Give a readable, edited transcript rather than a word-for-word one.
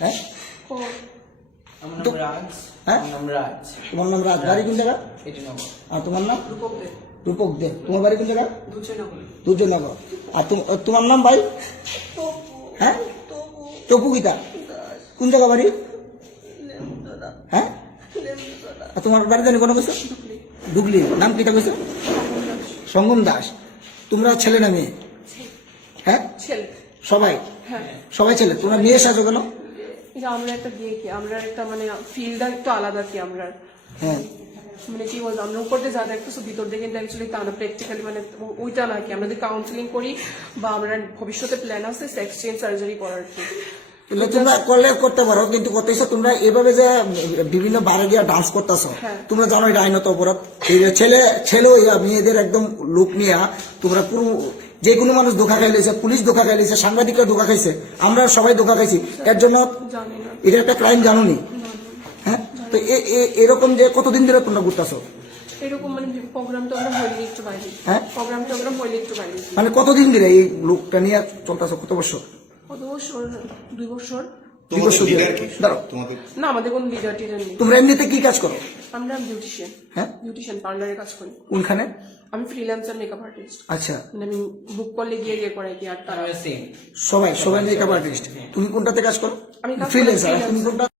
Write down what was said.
হ্যাঁ আমার নাম রাজ। হ্যাঁ আমার নাম রাজ। তোমার নাম রাজ, বাড়ি কোন জায়গা? এটিনগর। আর তোমার নাম? রূপক দে। রূপক দে। তোমার বাড়ি কোন জায়গা? দুচেনগর। দুর্জনগর। আর তোমার নাম ভাই? হ্যাঁ টপু গীতা। কোন জায়গা বাড়ি? হ্যাঁ আর তোমার বাড়ি জানি কোনো কিছু? ডুগলি। নাম কিটা কইছো? সঙ্গম দাস। তোমরা ছেলে না মেয়ে? হ্যাঁ ছেলে। সবাই? হ্যাঁ সবাই ছেলে। তোমরা মেয়ে সাজো কেন? এটা আমরা একটা বিয়ে কি আমরা একটা মানে ফিল্ডটা একটু আলাদা কি আমরা হ্যাঁ মানে কি বলবো আমরা উপর দিয়ে যা দেখতেছো ভিতর দিয়ে কিন্তু অ্যাকচুয়ালি তা না প্র্যাকটিক্যালি মানে ওইটা না কি আমরা যদি কাউন্সিলিং করি বা আমরা ভবিষ্যতে প্ল্যান আছে সেক্স চেঞ্জ সার্জারি করার কি কিন্তু তোমরা করলে করতে পারো, কিন্তু করতেছো তোমরা এভাবে যে বিভিন্ন বারে গিয়ে ডান্স করতেছো, হ্যাঁ। তোমরা জানো এটা আইনত অপরাধ। এই যে ছেলে মেয়েদের একদম লুক নিয়ে তোমরা পুরো যে কোনো মানুষ ধোকা খাইলেছে, পুলিশ ধোকা খাইলেছে, সাংবাদিকরা ধোকা খাইছে, আমরা সবাই ধোকা খাইছি, এর জন্য জানি না এটা একটা ক্রাইম, জানো নি? হ্যাঁ তো এরকম যে কতদিন ধরে তোমরা ঘুরতেছো? এরকম মানে প্রোগ্রামটা আমরা হইলে একটু বাইরে হ্যাঁ প্রোগ্রামটা আমরা হইলে একটু বাইরে মানে কতদিন ধরে এই লুকটা নিয়ে চলতেছো? কত বছর? কত বছর 2 বছর 2 বছর ধরে। দাঁড়াও, না আমাদের কোনো লিডার টিডার নেই তোমরা এমনিতে কি কাজ করো? আমরা বিউটিশিয়ান হ্যাঁ পার্লারে কাজ করি কোনখানে? আমি ফ্রিল্যান্সার মেকআপ আর্টিস্ট আচ্ছা মানে আমি বুক করলে গিয়ে করাই কি আর তারা আমিও সেম। সবাই মেকআপ আর্টিস্ট। তুমি কোনটাতে কাজ করো? আমি কাজ করি ফ্রিল্যান্সার। freelancer। তুমি কোনটা?